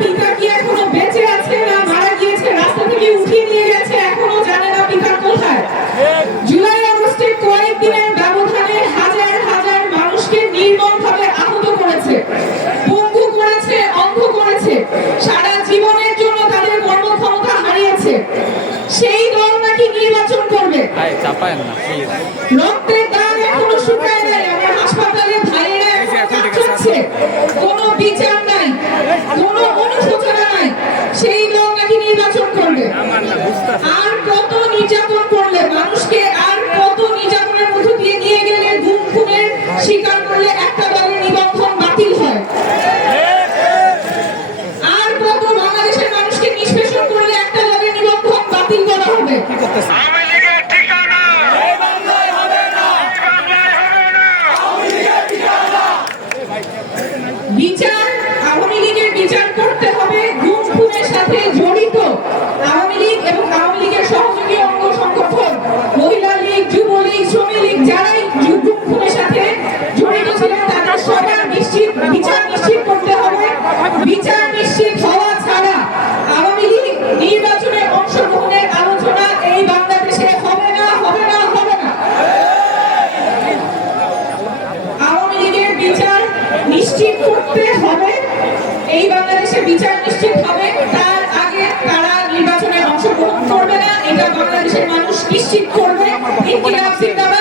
পিতা কি এখনও বেঁচে আছে না মারা গিয়েছে? রাস্তা উঠিয়ে নিয়ে গেছে এখনও জানে না পিতা কোথায়। জুলাই আগস্টে কয়েকদিনের ব্যবধানে হাজার হাজার মানুষকে নির্মমভাবে আহত করেছে। পঙ্গু করেছে অন্ধ করেছে। সারা জীবনের জন্য তাদের কর্মক্ষমতা হারিয়েছে। সেই দল নাকি নির্বাচন করবে। রক্তের দাগ এখনও শুকায় নাই আমার হাসপাতালে ভাইয়েরা এখন করবে আর কত নির্যাতন করলে? মানুষকে আর কত নির্যাতনের মধ্য দিয়ে নিয়ে গেলে গুম খুনের স্বীকার করলে একটা দলের নিবন্ধন বাতিল হয়। আর কত বাংলাদেশের মানুষকে নিষ্পেষণ করলে একটা দলের নিবন্ধন বাতিল করা হবে? লীগের ঠিকানা! এই বাংলায় হবে না। বিচার আওয়ামী লীগের বিচার করতে বিচার নিশ্চিত করতে হবে। বিচার নিশ্চিত হওয়া ছাড়া আওয়ামী লীগ নির্বাচনে অংশগ্রহণের আলোচনা এই বাংলাদেশে হবে না হবে না হবে না। আওয়ামী লীগের বিচার নিশ্চিত করতে হবে। এই বাংলাদেশে বিচার নিশ্চিত হবে। তার আগে তারা নির্বাচনে অংশগ্রহণ করবে না। এটা বাংলাদেশের মানুষ নিশ্চিত করবে। ইনকিলাব জিন্দাবাদ।